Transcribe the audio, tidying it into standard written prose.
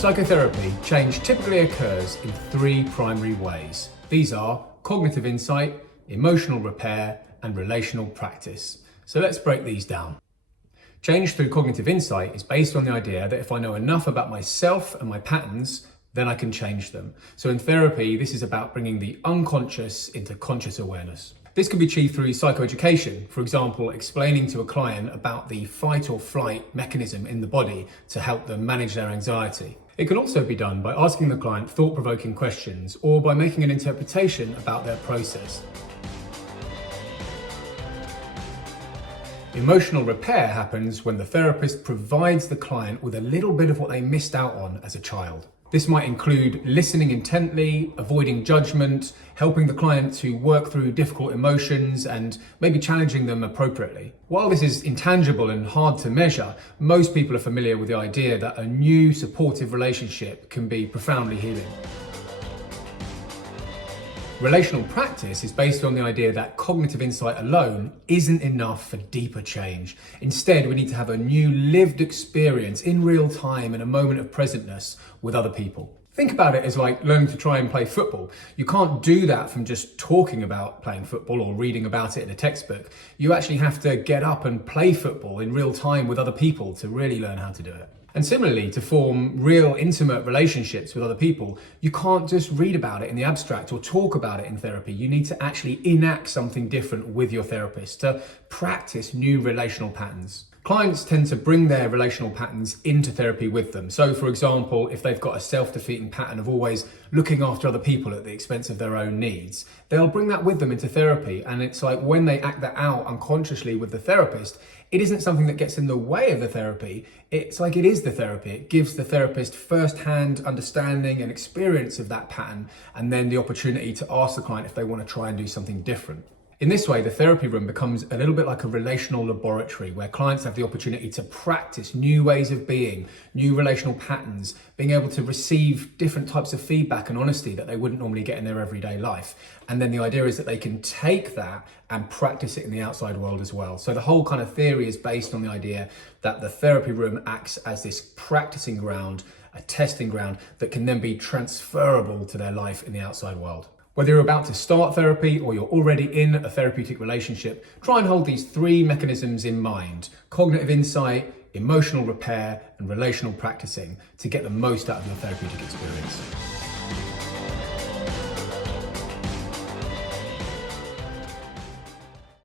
psychotherapy, change typically occurs in three primary ways. These are cognitive insight, emotional repair, and relational practice. So let's break these down. Change through cognitive insight is based on the idea that if I know enough about myself and my patterns, then I can change them. So in therapy, this is about bringing the unconscious into conscious awareness. This can be achieved through psychoeducation, for example, explaining to a client about the fight or flight mechanism in the body to help them manage their anxiety. It can also be done by asking the client thought-provoking questions or by making an interpretation about their process. Emotional repair happens when the therapist provides the client with a little bit of what they missed out on as a child. This might include listening intently, avoiding judgment, helping the client to work through difficult emotions, and maybe challenging them appropriately. While this is intangible and hard to measure, most people are familiar with the idea that a new supportive relationship can be profoundly healing. Relational practice is based on the idea that cognitive insight alone isn't enough for deeper change. Instead, we need to have a new lived experience in real time and a moment of presentness with other people. Think about it as like learning to try and play football. You can't do that from just talking about playing football or reading about it in a textbook. You actually have to get up and play football in real time with other people to really learn how to do it. And similarly, to form real intimate relationships with other people, you can't just read about it in the abstract or talk about it in therapy. You need to actually enact something different with your therapist to practice new relational patterns. Clients tend to bring their relational patterns into therapy with them. So for example, if they've got a self-defeating pattern of always looking after other people at the expense of their own needs, they'll bring that with them into therapy. And it's like when they act that out unconsciously with the therapist, it isn't something that gets in the way of the therapy. It's like it is the therapy. It gives the therapist first-hand understanding and experience of that pattern, and then the opportunity to ask the client if they want to try and do something different. In this way, the therapy room becomes a little bit like a relational laboratory where clients have the opportunity to practice new ways of being, new relational patterns, being able to receive different types of feedback and honesty that they wouldn't normally get in their everyday life. And then the idea is that they can take that and practice it in the outside world as well. So the whole kind of theory is based on the idea that the therapy room acts as this practicing ground, a testing ground that can then be transferable to their life in the outside world. Whether you're about to start therapy or you're already in a therapeutic relationship, try and hold these three mechanisms in mind: cognitive insight, emotional repair, and relational practicing to get the most out of your therapeutic experience.